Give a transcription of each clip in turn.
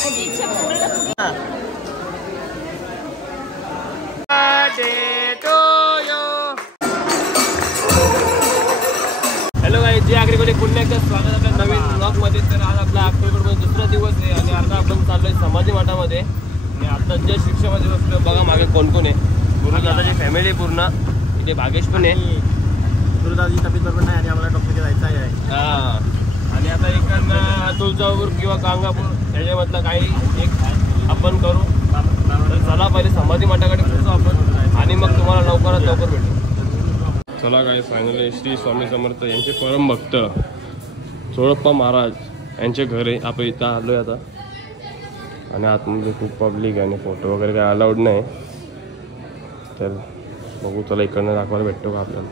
Hello guys, जे आगरीमध्ये पुन्हा एकदा स्वागत आपल्या नवीन ब्लॉगमध्ये. तर आज आपला अक्टोबरमध्ये दुसरा दिवस आहे आणि आता आपण चाललोय समाधी मठामध्ये. आणि आता जे शिक्षणामध्ये बसलो बघा मागे कोण कोण आहे. गुरुदादाची फॅमिली पूर्ण, इथे भागेश पण आहे. गुरुदादाची तब्येत बरोबर नाही आणि आम्हाला डॉक्टरकडे जायचं आहे. हां, आणि आता इकडनं तुळजापूर किंवा गांगापूर याच्यामधलं काही एक आपण करू. तर चला पहिले समाधी मठाकडे पोहोचू आपण आणि मग तुम्हाला लवकरात लवकर भेटू. चला काय फायनली श्री स्वामी समर्थ यांचे परम भक्त चोळप्पा महाराज यांचे घर आहे. आपण इथं आलो आहे आता. आणि आतमध्ये खूप पब्लिक आहे आणि फोटो वगैरे काय अलाउड नाही. तर बघू, चला इकडनं दाखवायला भेटतो का आपल्याला.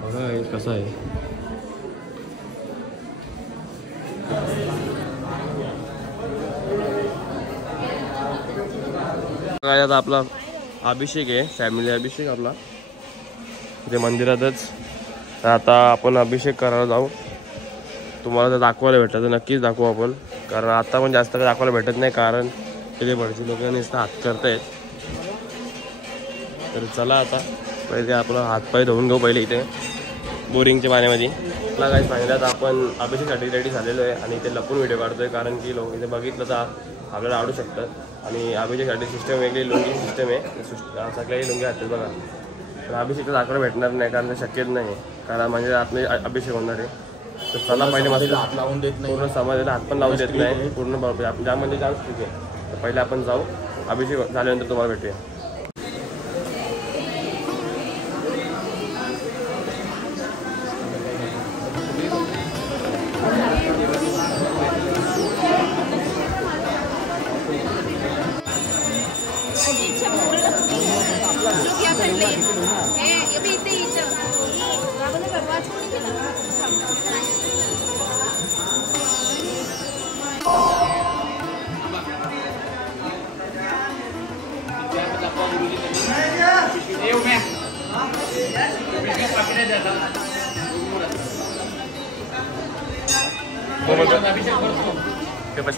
बघा हे कसं आहे. काय आता आपला अभिषेक आहे, फॅमिली अभिषेक आपला इथे मंदिरातच. तर आता आपण अभिषेक करायला जाऊ. तुम्हाला जर दाखवायला भेटलं तर नक्कीच दाखवू आपण, कारण आता पण जास्त काही दाखवायला भेटत नाही, कारण तिथे भरची लोक नुसतं हात करतायत. तर चला आता पहिले आपला हातपाय धुवून घेऊ पहिले इथे बोरिंगच्या पाण्यामध्ये. मला काही सांगितलं तर आपण अभिषेकसाठी रेडी झालेलो आहे आणि इथे लपून व्हिडिओ काढतोय, कारण की लोक इथे बघितलं तर आपल्याला आवडू शकतात. आणि अभिषेकसाठी सिस्टम वेगळी लुंगी सिस्टम आहे, सगळ्याही लुंगी हातात बघा. तर अभिषेक दाखवायला भेटणार नाही, कारण ते शक्यच नाही, कारण म्हणजे आपले अभिषेक होणार आहे. तर चला पहिले मस्त हात लावून देत नाही, पूर्ण समाजाला हात पण लावून देत नाही पूर्ण, ज्यामध्ये जाऊ ठीक आहे. तर पहिले आपण जाऊ, अभिषेक झाल्यानंतर तुम्हाला भेटूया.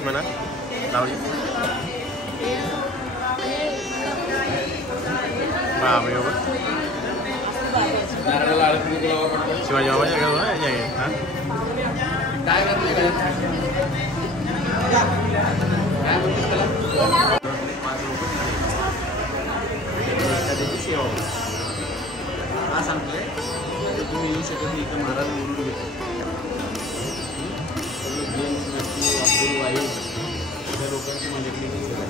म्हणा लावली शिवाजी हा सांगतोय तुम्ही येऊ शकत नाही, इथं महाराज बोलून घेतो. वास्तू आहे त्या लोकांची माझ्याकडे सेवा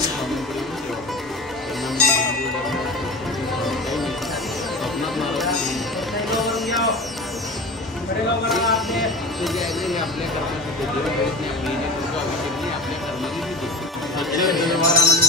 स्वामींकडे सेवा. त्यांना मी हिंदू धर्म काही नाही, स्वप्नात महाराज जे आहे हे आपल्या कर्माची देते. आपली अभिषेक आपल्या कर्माची देते. व्यवहार आनंद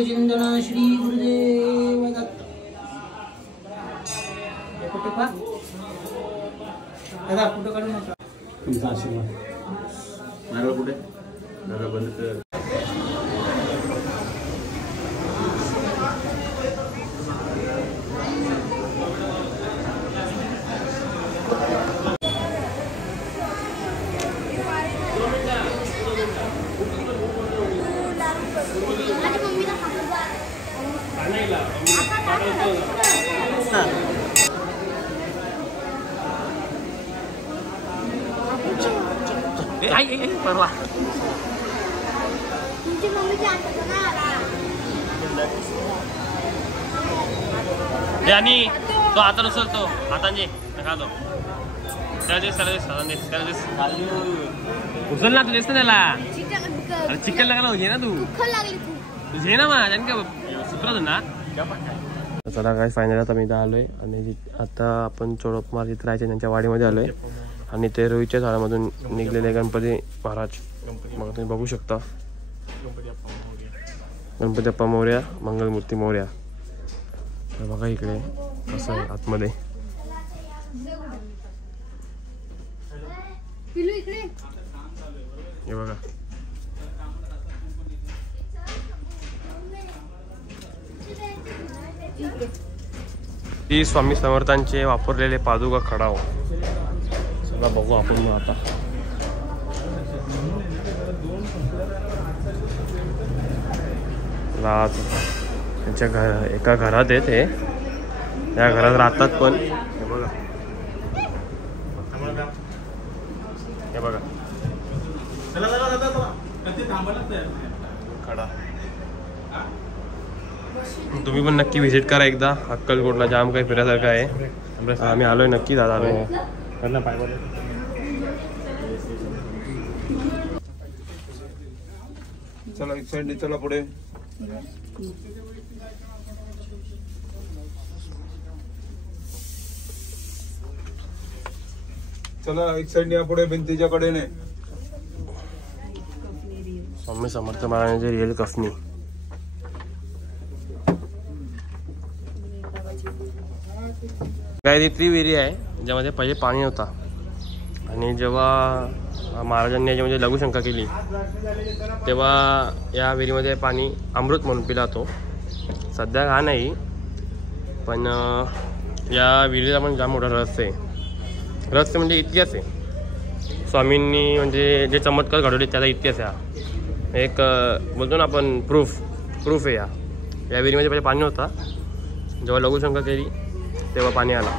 चिंतन श्री गुरुदेव दत्त. दादा फोटो काढून तुमचा आशीर्वाद. नारळ कुठे नारळ बंद कर. परवा आणि तो हाताने उचलतो हातांचे नका तो त्याला दिस उचल ना तू दिसत त्याला अरे चिकन लागला होती ना तू तुझे ना माझ्या का सुधरत ना. चला काय फायनल आता मी इथं आलोय आणि आता आपण चोडपमार इथं राहायचे त्यांच्या वाडीमध्ये आलोय आणि ते रोहितच्या झाडामधून निघलेले गणपती महाराज मग तुम्ही बघू शकता. गणपती बाप्पा मोरया मंगलमूर्ती मोरया. बघा इकडे कसं आहे आतमध्ये. हे बघा ती स्वामी समर्थांचे वापरलेले पादुका खडाव. चला बघू आपण मग आता. त्यांच्या एका घरात आहे ते. त्या घरात राहतात पण. हे बघा हे बघा खडा. तुम्ही पण नक्की व्हिजिट करा एकदा. अक्कलकोटला जाम काही फिरायसारखं आहे. आम्ही आलोय नक्की दादा आलोय. चला एक साइड चला पुढे. चला एक साइड या पुढे भिंतीच्या कडेने. स्वामी समर्थ महाराजांची रिअल कफनी. काय ती त्रिवेरी आहे ज्यामध्ये पहिले पाणी होता आणि जेव्हा महाराजांनी याच्यामध्ये लघुशंका केली तेव्हा या विहिरीमध्ये पाणी अमृत म्हणून पिला तो. सध्या हा नाही पण या विहिरीला पण जाम मोठा रहस्य आहे. रहस्य म्हणजे इतिहास आहे. स्वामींनी म्हणजे जे चमत्कार घडवले त्याचा इतिहास आहे हा. एक बोलतो ना आपण प्रूफ आहे या विहिरीमध्ये पहिले पाणी होता. जेव्हा लघुशंका केली तेव्हा पाणी आला.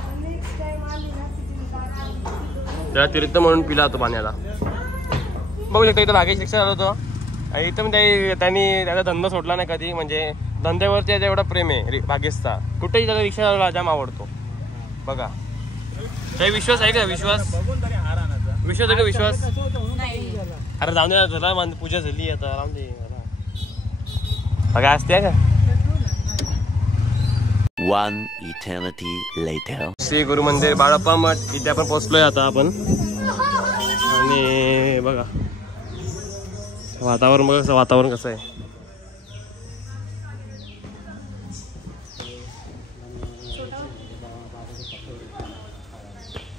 त्याला तीर्थ म्हणून पिला तो पाण्याला. बघू शकता इथं भाग्य शिक्षण आलं होतं. इथं म्हणजे त्यांनी त्याचा धंदा सोडला नाही कधी. म्हणजे धंद्यावरती त्याचा एवढा प्रेम आहे भाग्यसचा. कुठेही त्याचा रिक्षा चालवला जाम आवडतो. बघा काही विश्वास आहे का? विश्वास आहे का? विश्वास अरे जाऊन दे तुला पूजा झाली आता राहून दे. बघा असते का. One eternity later. श्री गुरु मंदिर बाळप्पा मठ इथे आपण पोहोचलोय आता आपण. आणि बघा वातावरण बघा कसं. वातावरण कसं आहे.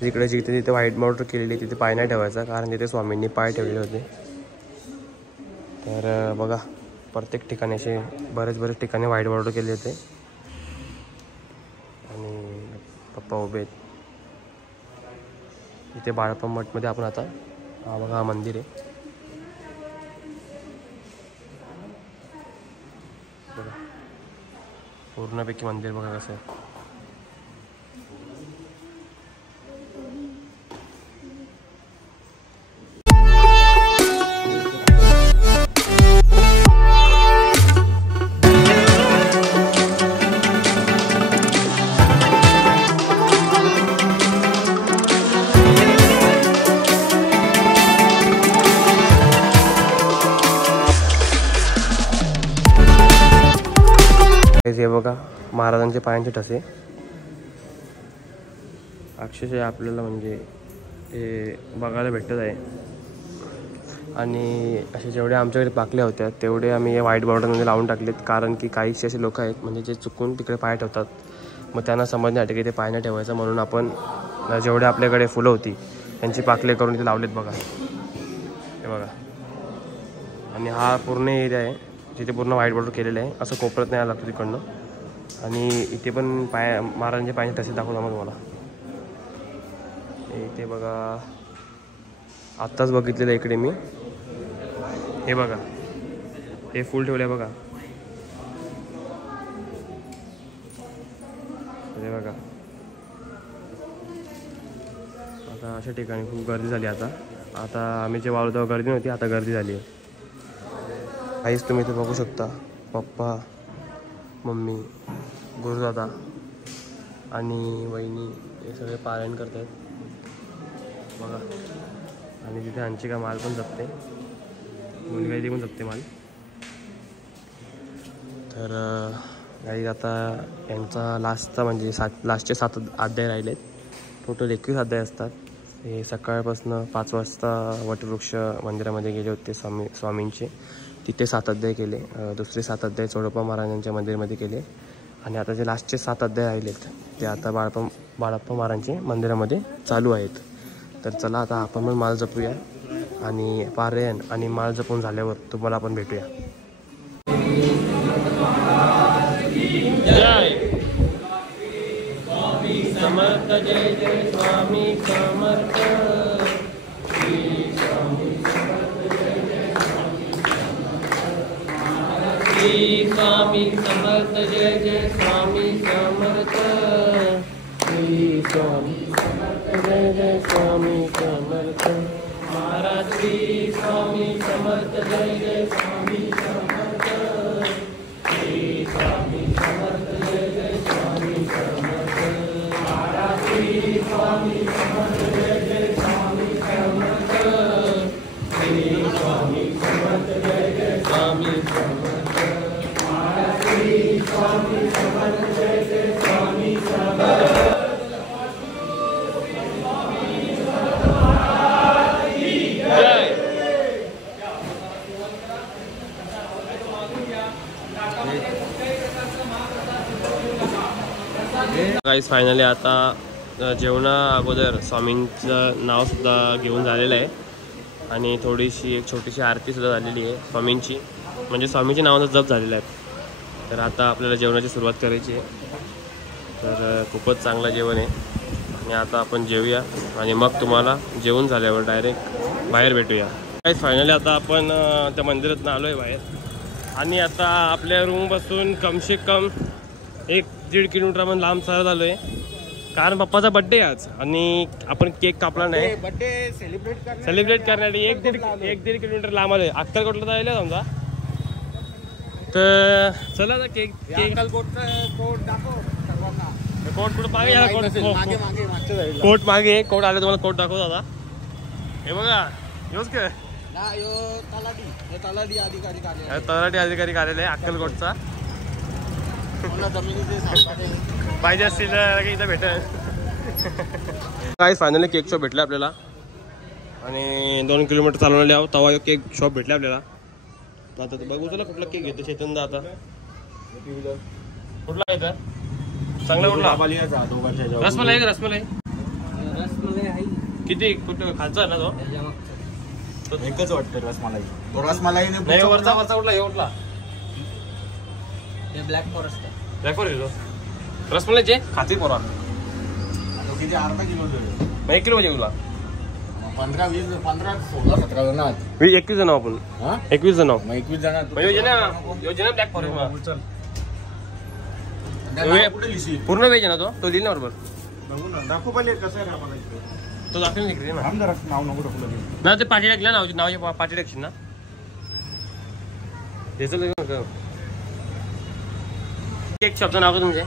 तिकडे जिथे तिथे व्हाईट बॉर्डर केलेली तिथे पाय नाही ठेवायचा कारण तिथे स्वामींनी पाय ठेवले होते. तर बघा प्रत्येक ठिकाणी असे बरेच ठिकाणी व्हाईट बॉर्डर केले होते आणि पप्पा उभे आहेत. इथे बाळप्पा मठमध्ये आपण आता हा बघा हा मंदिर आहे. बघा पूर्णपैकी मंदिर बघा कसं आहे. हे बघा महाराजांचे पायांचे ठसे. अक्षरशः आपल्याला म्हणजे ते बघायला भेटत आहे. आणि असे जेवढे आमच्याकडे पाकल्या होत्या तेवढे आम्ही व्हाईट बॉर्डरमध्ये लावून टाकलेत. कारण की काही असे लोक आहेत म्हणजे जे चुकून तिकडे पाय ठेवतात. मग त्यांना समजण्यासाठी की ते पाय नाही ठेवायचं म्हणून आपण जेवढे आपल्याकडे फुलं होती त्यांची पाकले करून इथे लावलेत बघा. हे बघा. आणि हा पूर्ण एरिया आहे जिथे पूर्ण व्हाईट बॉर्डर केलेलं आहे. असं कोपऱ्यात नाही लागतो तिकडनं. आणि इथे पण महाराजांचे पाय तसे दाखवतो मग तुम्हाला. इथे बघा आत्ताच बघितलेलं इकडे मी. हे बघा हे फुल ठेवलं आहे बघा. हे बघा आता अशा ठिकाणी खूप गर्दी झाली. आता आम्ही जे वावलो तेव्हा गर्दी नव्हती. आता गर्दी झाली आहे. आईच तुम्ही इथे बघू शकता. पप्पा मम्मी गुरुदादा आणि वहिनी हे सगळे पारायण करतात बघा. आणि तिथे अंशिका माल पण जपते. मुलगा देऊन जपते माल. तर काही आता यांचा लास्टचा म्हणजे लास्टचे 7 अध्याय राहिलेत. टोटल 21 अध्याय असतात. हे सकाळपासून 5 वाजता वटवृक्ष मंदिरामध्ये गेले होते स्वामींचे. तिथे 7 अध्याय केले. दुसरे 7 अध्याय चोडप्पा महाराजांच्या मंदिरामध्ये केले. आणि आता जे लास्टचे 7 अध्याय राहिलेत ते आता बाळप्पा महाराजांच्या मंदिरामध्ये चालू आहेत. तर चला आता आपण पण माळ जपूया आणि पारायण आणि माळ जपून झाल्यावर तुम्हाला आपण भेटूया. जय स्वामी समर्थ. जय जय स्वामी समर्थ. श्री स्वामी समर्थ. जय जय स्वामी समर्थ. श्री स्वामी समर्थ. जय जय स्वामी समर्थ. महाराज श्री स्वामी समर्थ. जय जय स्वामी समर्थ. श्री स्वामी समर्थ. जय जय स्वामी समर्थ. महाराज श्री स्वामी समर्थ. जय जय स्वामी समर्थ. श्री स्वामी समर्थ. जय जय स्वामी समर्थ. महाराज श्री स्वामी समर्थ. जय जय स्वामी समर्थ. गाईस फायनली आता जेवणा अगोदर स्वामींचं नावसुद्धा घेऊन झालेलं आहे आणि थोडीशी एक छोटीशी आरतीसुद्धा झालेली आहे स्वामींची. म्हणजे स्वामींच्या नावानं जप झालेला आहे. तर आता आपल्याला जेवणाची सुरुवात करायची आहे. तर खूपच चांगलं जेवण आहे आणि आता आपण जेवूया आणि मग तुम्हाला जेवण झाल्यावर डायरेक्ट बाहेर भेटूया. गाईस फायनली आता आपण त्या मंदिरातून आलो आहे बाहेर आणि आता आपल्या रूमपासून कमसे कम 1-1.5 किलोमीटर लांब चालत आलो आहे. कारण पप्पाचा बड्डे आज आणि आपण केक कापला नाही. बर्थडे सेलिब्रेट करण्यासाठी 1-1.5 किलोमीटर लांब आलोय. अक्कलकोटला जायला समजा. तर चला आता केक कोट कुठं मागे कोट मागे कोट आले तुम्हाला कोट दाखवतो आता. हे बघा योच काय तलाठी अधिकारी कार्यालय अक्कलकोटचा. पाहिजे असतील तर इथं भेटेल. काय फायनली केक शॉप भेटले आपल्याला आणि 2 किलोमीटर चालवलेले आहोत तेव्हा केक शॉप भेटले आपल्याला. आता बघू चला कुठला केक घेतो चेतन दा. आता कुठला येतं चांगला कुठला रसमलाई आहे. रसमलाई किती कुठं खालचा ना तो एकच वाटतं रसमलाई. तो रसमलाई नाही वरचा कुठला हे कुठला ब्लॅक फॉरेस्ट. ब्लॅक फॉरेस्ट रसमलाईचे खाते पोरा किती अर्धा किलो 1 किलो पाहिजे तुला. 15, 20, 15, 16, 17 जण आहेत. 21 जण आपण 21 जण 21 जण योजना ब्लॅक फॉरेस्ट कुठे लिहिशील पूर्ण वेज ना तो लिहिल ना बरोबर. बघू ना दाखव पहिले कसं आहे आम्हाला. तो दाखवेल निघते ना. जरा नाव नको टाकू ना ते पाठी टाकलं नावाची पाठी टाकशील ना. केक शॉपचं नाव का तुमचे.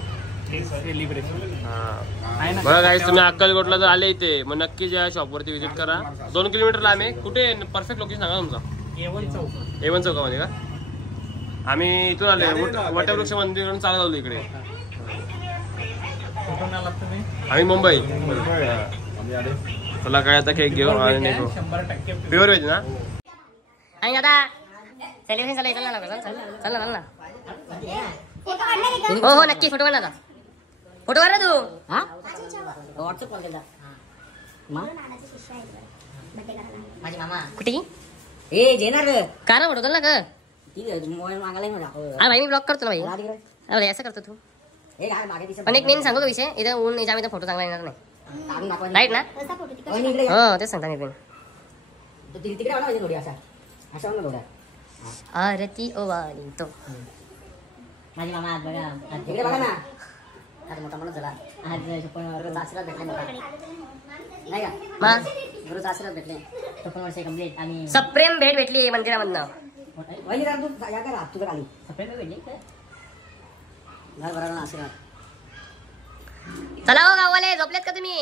बघा गाईस तुम्ही अक्कलकोटला जर आले इथे मग नक्की या शॉपवरती व्हिजिट करा. 2 किलोमीटर लांब आहे. कुठे परफेक्ट लोकेशन सांगा तुमचा. A1 चौकामध्ये का. आम्ही इथून आले वटवृक्ष मंदिरावरून चालत आलो इकडे. आम्ही मुंबई. चला काय आता केक घेऊ आणि निघू. प्युअर व्हेज ना. आणि आता सेलिब्रेशन चालू आहे. चल ना हो नक्की फोटो काढ. फोटो काढ तू. हा व्हॉट्सअप कॉल केला. माझी मामा कुठे ए जेणार का ना फोटो ना का मोबाईल मागायला मला. हा भाई मी ब्लॉक करतो ना भाई. अरे असं करतो तू. पण एक मेन सांगतो तो विषय इथं ऊन याच्या इथं फोटो चांगला येणार नाही. राईट ना हो तेच सांगता मी. आरती ओवाळी तो माझी मामा आज बघा ना. आता मोठा माणूस झाला. आज गुरुचा आशीर्वाद भेटले नाही का. गुरुचा आशीर्वाद भेटले 56 वर्ष कंप्लीट आणि सप्रेम भेट भेटली मंदिरामधनं. तुझं खाली सप्रेम भेटली आशीर्वाद. चला हो गाववाले झोपलेत का तुम्ही.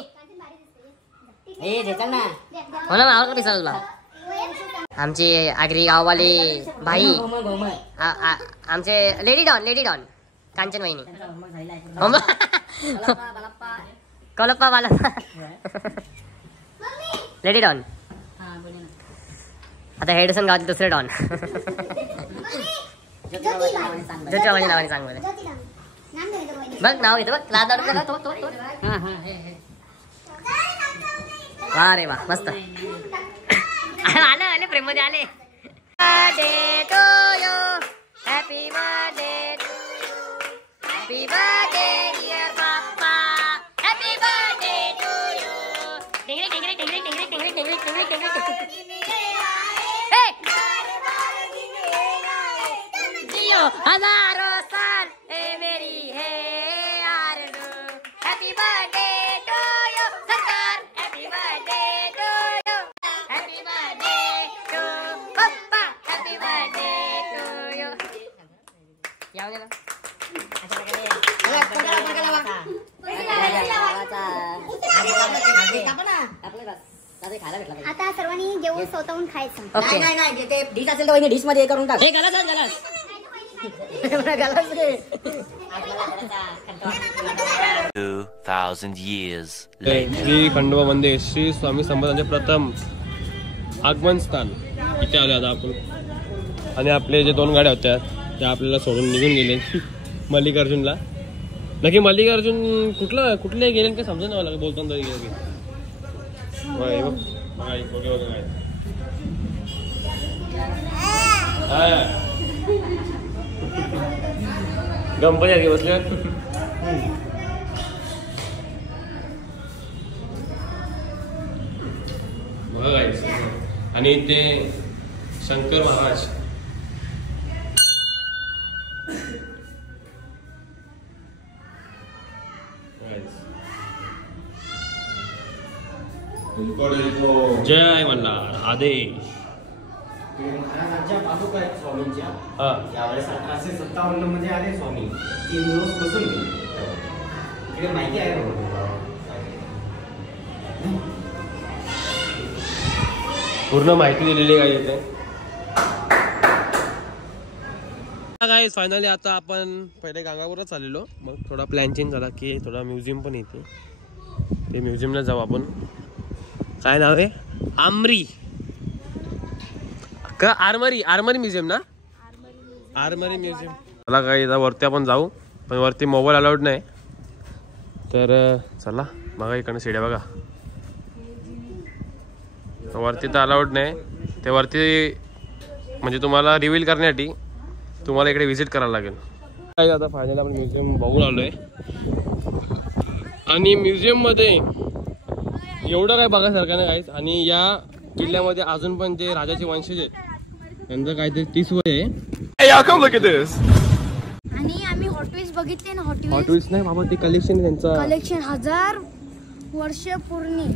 ए झेचल ना हो ना मावळ का पिसा तुला. आमची आगरी गाववाली भाई आमचे लेडी डॉन कांचन वहिनी कलप्पा बालप्पा लेडी डॉन आता हेडसन गावातील दुसरे डॉन ज्योतिबाबाच्या नावाने सांग बरं बघ नाव घेतो बघ लाज दाडून बघा तो वा रे वा मस्त आले प्रेम मध्ये आले birthday to you happy birthday to you happy birthday dear papa happy birthday to you टिंगरी टिंगरी टिंगरी टिंगरी टिंगरी टिंगरी टिंगरी टिंगरी जियो हजारों साल ए मेरी है आरज़ू हैप्पी बर्थडे टू यू सरकार happy birthday to you happy birthday to papa happy birthday to you याव ना आता सर्वांनी जेवण स्वतःहून खायचं. ओके नाही ते डिश असेल तर डिश मध्ये करून टाक. हे गलास 2000 years श्री खंडोबा मंदिर श्री स्वामी समर्थांचे प्रथम आगमन स्थान इथे आले आता आपण. आणि आपले जे 2 गाड्या होत्या त्या आपल्याला सोडून निघून गेले मल्लिकार्जुनला. नक्की मल्लिकार्जुन कुठले गेले काय समजा ना मला बोलताना तरी गेले. गणपती बसले आणि ते शंकर महाराज जय मल्हार आदेश. महाराजांच्या पादुका आहेत स्वामींच्या. हा यावेळेस 1857 मध्ये आले स्वामी. 3 दिवस बसून गेले. इकडे माहिती आहे पूर्ण माहिती दिलेली काय येते काय. फायनली आता आपण पहिले गांगापूरच चाललेलो. मग थोडा प्लॅन चेंज झाला की थोडा म्युझियम पण येते. ते म्युझियमला जाऊ आपण. काय नाव आहे आमरी का आर्मरी म्युझियम ना. Armoury museum. मला काय वरती आपण जाऊ पण वरती मोबाईल अलाउड नाही. तर चला बघा इकडनं शिड्या बघा. वरती तर अलाउड नाही. ते वरती म्हणजे तुम्हाला रिव्हील करण्यासाठी तुम्हाला इकडे व्हिजिट करायला लागेल. काय आता फायनली आपण म्युझियम बघून आलोय. आणि म्युझियममध्ये एवढं काय बघायसारखं नाही काहीच. आणि या किल्ल्यामध्ये अजून पण जे राजाचे वंशज आहेत त्यांचं काहीतरी 30 वय आहे. आणि आम्ही हॉटवेज बघितले ना. हॉटवेज नाही बाबा ते कलेक्शन त्यांचं कलेक्शन 1000 वर्ष पूर्णी.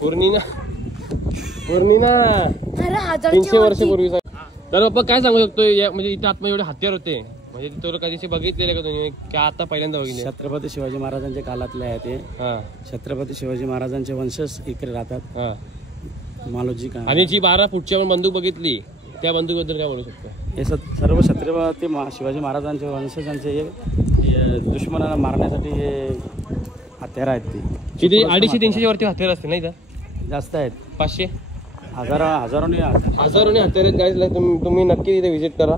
पूर्णी ना अरे 300 वर्षापूर्वी. तर बाप्पा काय सांगू शकतो म्हणजे इथे आत्मा एवढे हत्यार होते म्हणजे तिथं कधीशी बघितलेले का तुम्ही की आता पहिल्यांदा बघितले. छत्रपती शिवाजी महाराजांच्या काळातले आहे ते. छत्रपती शिवाजी महाराजांचे वंशज इकडे राहतात. मालोजी का. आणि जी 12 फूटची आपण बंदूक बघितली त्या बंदूकबद्दल काय बोलू शकतो. हे सर्व छत्रपती शिवाजी महाराजांचे वंशजांचे हे दुश्मनाला मारण्यासाठी हे हत्यार आहेत. ते किती 250-300 वरती हत्यार असते नाही तर जास्त आहेत. 500 हजारोने हत्यार आहेत. गाईज तुम्ही नक्की तिथे व्हिजिट करा.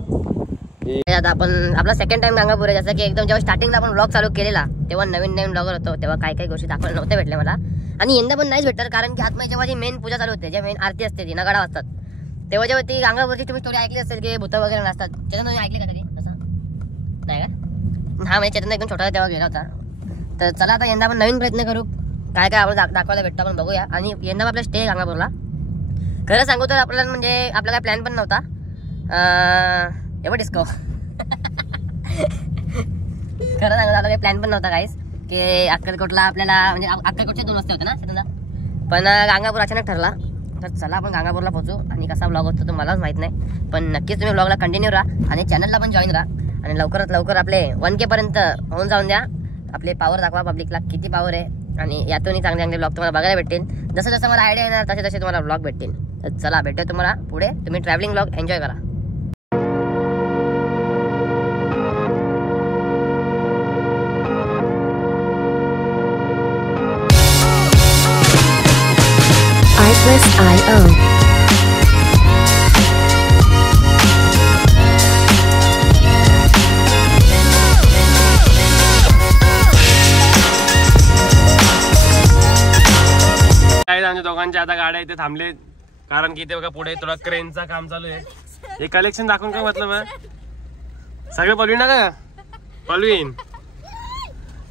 आता आपण आपला सेकंड टाइम गांगापूर आहे. जसं की एकदम जेव्हा स्टार्टिंगला आपण ब्लॉग चालू केलेला तेव्हा नवीन ब्लॉगर होतो तेव्हा काही गोष्टी दाखवायला नव्हत्या भेटल्या मला. आणि यंदा पण नाहीच भेटणार कारण की आत्मा जेव्हा जी मेन पूजा चालू होते जे मेन आरती असते ती नगाडा वाजतात तेव्हा जेव्हा ती गांगापूरची तुम्ही स्टोरी ऐकली असेल की भूत वगैरे नसतात. चेतन तुम्ही ऐकले का कधी तसं नाही का. हा म्हणजे चेतन एकदम छोटा तेव्हा गेला होता. तर चला आता यंदा आपण नवीन प्रयत्न करू. काय आपण दाखवायला भेटतो आपण बघूया. आणि यंदा आपला स्टे गांगापूरला. खरं सांगू तर आपल्याला म्हणजे आपला काय प्लॅन पण नव्हता एवढं डिस्को. खरं सांगू आपला काही प्लॅन पण नव्हता काहीच की अक्कलकोटला आपल्याला म्हणजे अक्कलकोटचे 2 रस्ते होते ना शेताला. पण गांगापूर अचानक ठरला. तर चला आपण गांगापूरला पोहोचू. आणि कसा ब्लॉग होतो तो मलाच माहित नाही पण नक्कीच तुम्ही ब्लॉगला कंटिन्यू राहा आणि चॅनलला पण जॉईन राहा. आणि लवकरात लवकर आपले 1K पर्यंत होऊन जाऊन द्या. आपले पॉवर दाखवा पब्लिकला किती पॉवर आहे. आणि यातूनही चांगले ब्लॉग तुम्हाला बघायला भेटतील. जसं जसं मला आयडिया येणार तसे तसे तुम्हाला ब्लॉग भेटतील. तर चला भेटूया तुम्हाला पुढे. तुम्ही ट्रॅव्हलिंग ब्लॉग एन्जॉय करा. Artlist.io. आमच्या दोघांच्या आता गाड्या इथे थांबले कारण की इथे बघा पुढे थोडा क्रेनचा काम चालू आहे. हे कलेक्शन दाखवून काय मतलब सगळे पलवीन ना का पलवीन.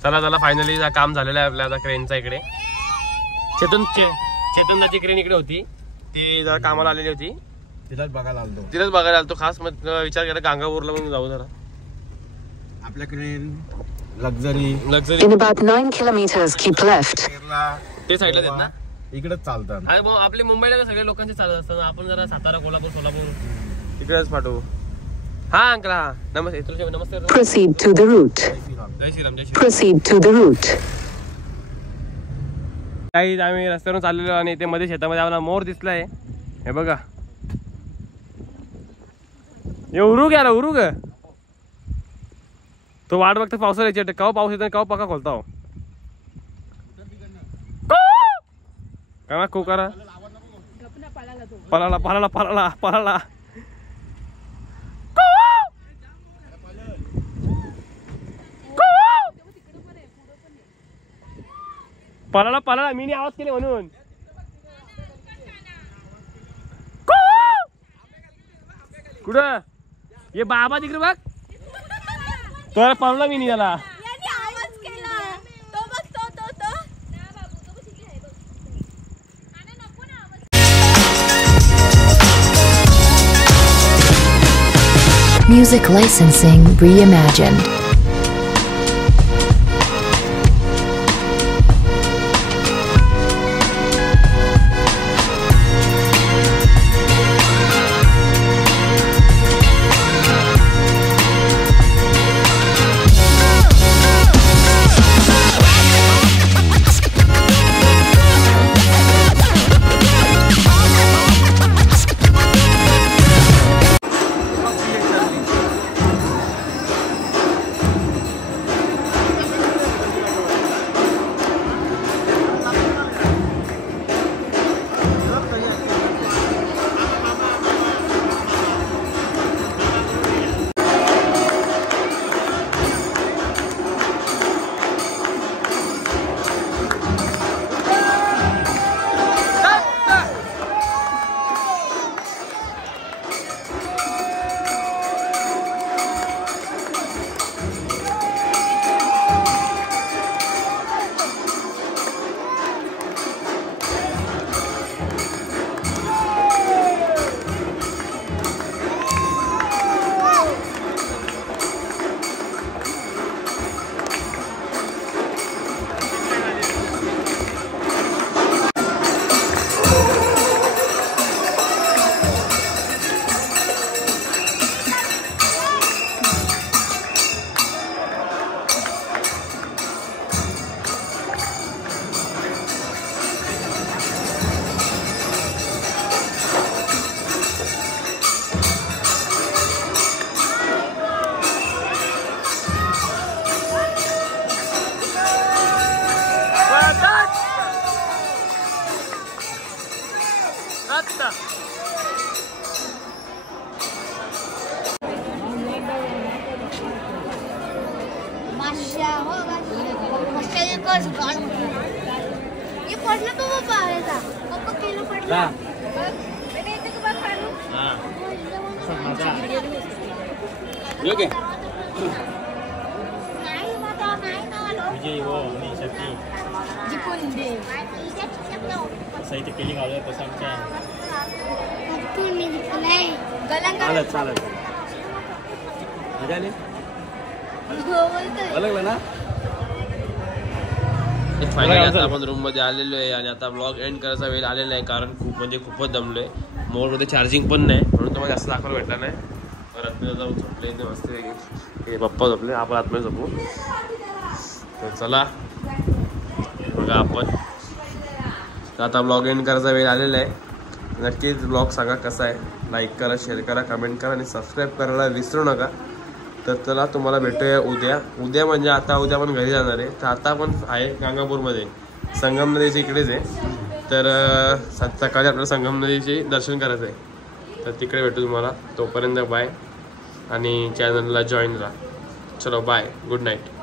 चला चला फायनली काम झालेलं आहे आपल्या आता क्रेनचा. इकडे चेतनदाची क्रेन इकडे होती, ती जरा कामाला आलेली होती. तिलाच बघायला आलतो खास. मग विचार केला गांगापूरला पण जाऊ जरा. आपल्या crane luxury In about 9 kilometers, keep left. ते साईडला देत ना इकडेच चालतात. अरे मग आपले मुंबईला सगळे लोकांचे चालत असतात. आपण जरा सातारा कोल्हापूर सोलापूर इकडेच पाठवू. हा अंकल हा नमस्ते. नमस्ते. Proceed to the route. Jai Shriram. Jai Shriram. Proceed to the route. काही आम्ही रस्त्यावरून चाललेलो आणि ते मध्ये शेतामध्ये आम्हाला मोर दिसलाय. हे बघा हे उरुग याला उरुग. तो वाट बघतो पावसाळ्याची. केव्हा पाऊस येतो केव्हा पका खोलता हो का कोकारा. पळाला पळाला पळाला पळाला. पळाला पळाला. मी आवाज केले म्हणून. कुठं ये बाबा तिकडे बघ. तर पळला मी याला. Music licensing reimagined. ये पडलं तो बाबा पप्पा किलो पडला बेटा इथे का बघ पाणू हां योगे नाही बाबा नाही ना विजय हो आणि शक्ती जिपून दे सही ते केली घालूया तसं आमच्या जिपून मी नाही गलंगा चालत चालत मजा आली अलगला ना. फायनली आता आपण रूम मध्ये आलेलो आहे आणि आता ब्लॉग एंड करायचा वेळ आलेला आहे कारण खूपच दमलोय. मोबाईलमध्ये चार्जिंग पण नाही म्हणून तुम्हाला जास्त दाखवायला भेटला नाही. रात्री जाऊन झोपले मस्त हे पप्पा झोपले आपण आतमध्ये झोपू. तर चला बघा आपण तर आता ब्लॉग एंड करायचा वेळ आलेला आहे. नक्कीच ब्लॉग सांगा कसा आहे, लाईक करा, शेअर करा, कमेंट करा आणि सबस्क्राईब करायला विसरू नका. तर चला तुम्हाला भेटूया उद्या म्हणजे आता उद्या पण घरी जाणार आहे. तर आता पण आहे गंगापूरमध्ये, संगम नदीच्या इकडेच आहे. तर सकाळी आपल्याला संगम नदीचे दर्शन करायचं आहे. तर तिकडे भेटू तुम्हाला. तोपर्यंत बाय आणि चॅनलला जॉईन राहा. चलो बाय, गुड नाईट.